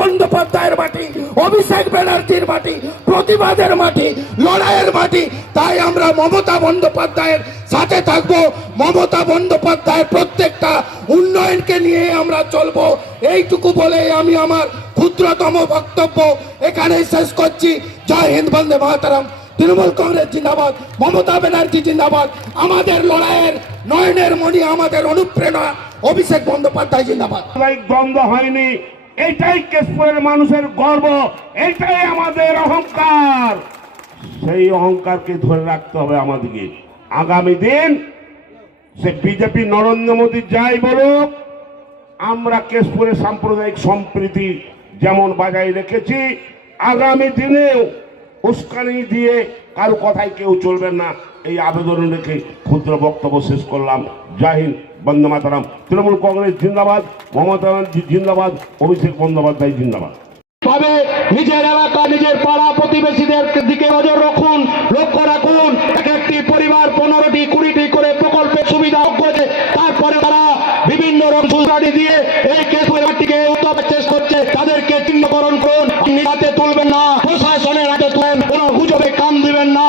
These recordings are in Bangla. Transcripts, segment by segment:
বন্দ্যোপাধ্যায়ের মাটি, অভিষেক ব্যানার্জির মাটি, প্রতিবাদের মাটি, লড়াইয়ের মাটি, তাই আমরা মমতা বন্দ্যোপাধ্যায়ের সাথে থাকব। মমতা বন্দ্যোপাধ্যায়ের প্রত্যেকটা উন্নয়নকে নিয়ে আমরা চলবো। এইটুকু বলে আমি আমার ক্ষুদ্রতম বক্তব্য এখানেই শেষ করছি। জয় হিন্দ, বন্দে মাতারাম। তৃণমূল কংগ্রেস জিন্দাবাদ, মমতা ব্যানার্জি জিন্দাবাদ। আমাদের লড়াইয়ের নয়নের মণি আমাদের অনুপ্রেরণা, অভিষেক বন্দ্যোপাধ্যায় জিন্দাবাদ। দ্বন্দ্ব হয়নি এটাই কেশপুরের মানুষের গর্ব, এটাই আমাদের অহংকার। সেই অহংকারকে ধরে রাখতে হবে আমাদেরকে। আগামী দিন সে বিজেপি নরেন্দ্র মোদী যাই বলুক, আমরা কেশপুরের সাম্প্রদায়িক সম্প্রীতি যেমন বাজায় রেখেছি, আগামী দিনেও উস্কানি দিয়ে কারও কথায় কেউ চলবেন না। এই আবেদন রেখে ক্ষুদ্র বক্তব্য শেষ করলাম। জয় হিন্দ। বন্দে মাতারাম। তৃণমূল কংগ্রেস জিন্দাবাদ, মমতা ব্যানার্জি জিন্দাবাদ, অভিষেক বন্দ্যোপাধ্যায় জিন্দাবাদ। তবে নিজের এলাকা, নিজের পাড়া প্রতিবেশীদের দিকে নজর রাখুন, লক্ষ্য রাখুন, এক একটি পরিবার পনেরোটি, কুড়িটি করে প্রকল্পের সুবিধা করেছে। তারপরে তারা বিভিন্ন রকম সুবিধাটি দিয়ে এই কেসের মাটিকে উত্তরের চেষ্টা করছে। তাদেরকে চিহ্নকরণ করুন হাতে তুলবেন না, প্রশাসনের হাতে তুলেন, কোনো গুজবে কান দিবেন না।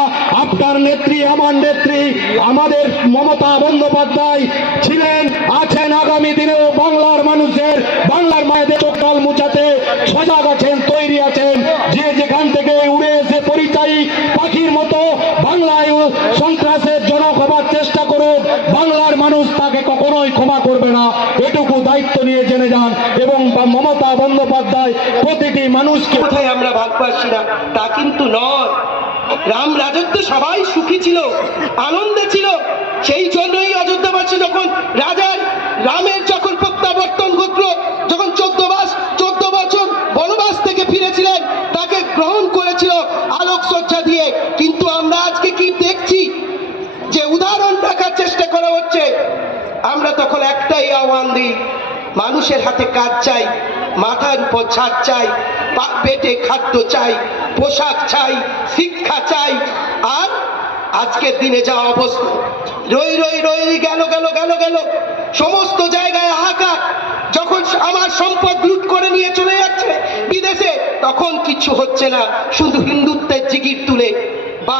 আপনার নেত্রী, আমার নেত্রী, আমাদের মমতা বন্দ্যোপাধ্যায় ছিলেন, আছেন আগামী দিনেও বাংলার মানুষের, বাংলার মায়েদের চোখকাল মুছাতে সজাগ আছেন, তৈরি আছেন। যে যেখান থেকে উড়ে এসে পরিচয়ী পাখির মতো বাংলায় সন্ত্রাসের জনক হবার চেষ্টা করুক, বাংলার মানুষ তাকে কখনোই ক্ষমা করবে না। এটুকু দায়িত্ব নিয়ে জেনে যান এবং মমতা বন্দ্যোপাধ্যায় প্রতিটি মানুষকে কোথায় আমরা ভাগ পাচ্ছি না, তা কিন্তু নয়। রাম রাজত্ব সবাই সুখী ছিল, আনন্দে ছিল। সেই জন্যই অযোধ্যাবাসী যখন রাজার, রামের যখন প্রত্যাবর্তন ঘটল, যখন চোদ্দ মাস চোদ্দ বছর বনবাস থেকে ফিরেছিলেন, তাকে গ্রহণ করেছিল আলোক আলোকসজ্জা দিয়ে। কিন্তু আমরা আজকে কি দেখছি? যে উদাহরণ দেখার চেষ্টা করা হচ্ছে, আমরা তখন একটাই আহ্বান দিই মানুষের হাতে কাজ চাই, মাথার উপর ছাদ চাই পেটে খাদ্য চাই, পোশাক চাই, শিক্ষা চাই। আর আজকের দিনে যা অবস্থা, রই রই রই গেল গেল গেল গেল, সমস্ত জায়গায় হাহাকার, যখন আমার সম্পদ লুট করে নিয়ে চলে যাচ্ছে বিদেশে, তখন কিছু হচ্ছে না, শুধু তুলে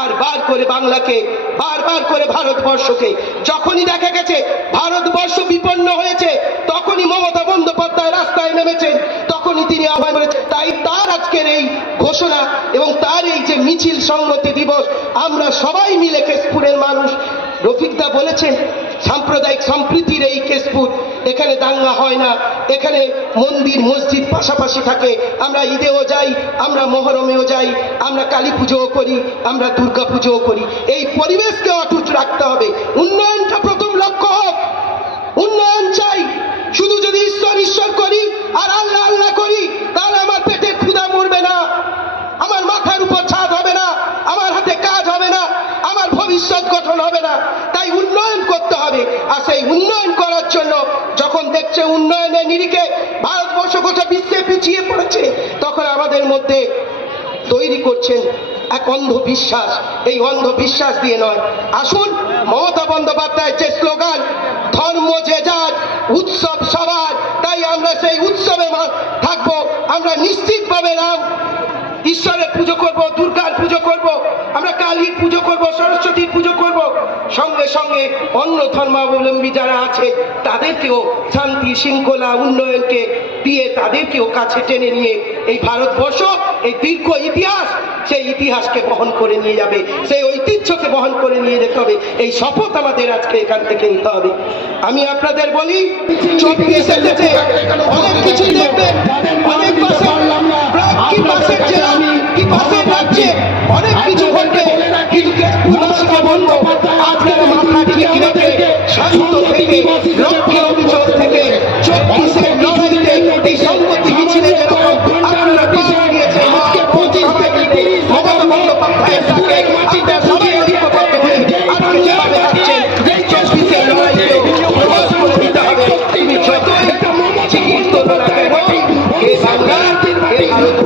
বারবার করে বাংলাকে, বারবার করে ভারতবর্ষকে, যখনই দেখা গেছে ভারতবর্ষ বিপন্ন হয়েছে, তখনই মমতা বন্দ্যোপাধ্যায় রাস্তায় নেমেছেন, তখনই তিনি আহ্বান করেছেন, তাই তার আজকের এই ঘোষণা এবং তার এই যে মিছিল সংগতি দিবস, আমরা সবাই মিলে কেশপুরের মানুষ, রফিকদা বলেছেন সাম্প্রদায়িক সম্প্রীতির এই কেশপুর, এখানে দাঙ্গা হয় না, এখানে মন্দির, মসজিদ পাশাপাশি থাকে। আমরা ঈদেও যাই, আমরা মহরমেও যাই, আমরা কালী পুজোও করি, আমরা দুর্গা পুজোও করি। এই পরিবেশকে অটুট রাখতে হবে। উন্নয়নটা প্রথম লক্ষ্য হোক। উন্নয়ন চাই। শুধু যদি ঈশ্বর ঈশ্বর করি আর আল্লাহ আল্লাহ করি, তাহলে আমার পেটে ক্ষুধা মরবে না। আমার মাথার উপর ছাদ হবে না। আমার হাতে কাজ হবে না। আমার ভবিষ্যৎ গঠন হবে না। তাই উন্নয়ন আর সেই উন্নয়ন করার জন্য যখন দেখছে উন্নয়নের নিরিখে ভারতবর্ষ গোটা বিশ্বে পিছিয়ে পড়েছে, তখন আমাদের মধ্যে তৈরি করছেন এক অন্ধবিশ্বাস। এই অন্ধবিশ্বাস দিয়ে নয়। আসুন, মমতা বন্দ্যোপাধ্যায়ের যে স্লোগান, ধর্ম যে যার উৎসব সবার তাই আমরা সেই উৎসবে থাকব। আমরা নিশ্চিতভাবে রাম, ঈশ্বরের পুজো করব, দুর্গার পুজো করব, আমরা কালীর পুজো করব সরস্বতীর পুজো করব সঙ্গে সঙ্গে অন্য ধর্মাবলম্বী যারা আছে তাদেরকেও শান্তি শৃঙ্খলা উন্নয়নকে দিয়ে তাদেরকেও কাছে টেনে নিয়ে এই ভারতবর্ষ এই দীর্ঘ ইতিহাস সেই ইতিহাসকে বহন করে নিয়ে যাবে সেই ঐতিহ্যকে বহন করে নিয়ে যেতে হবে এই শপথ আমাদের আজকে এখান থেকে নিতে হবে। আমি আপনাদের বলি চব্বিশ এসেছে অনেক কিছু দেখবেন অনেক পাশে কি পাশের জেলা কি পাশের রাজ্যে অনেক কিছু ঘটবে কিন্তু মমতা থেকে লক্ষ্মী অভিযোগ থেকে চব্বিশের নজরিতে কোটি সম্পত্তি মিছিলে যেন আপনারা পা গিয়েছে। আজকে পঁচিশ থেকে তিরিশ হাজার বন্দ্যোপাধ্যায় দূরের মাটিতে সবাই অধিপত্য হয়ে আপনি যেভাবে আসছেন এই চব্বিশের লড়াইয়ে প্রবাস করে দিতে হবে সত্যি যত এটা মনে চিকিৎসা দরকার এই বাংলা এই ভারত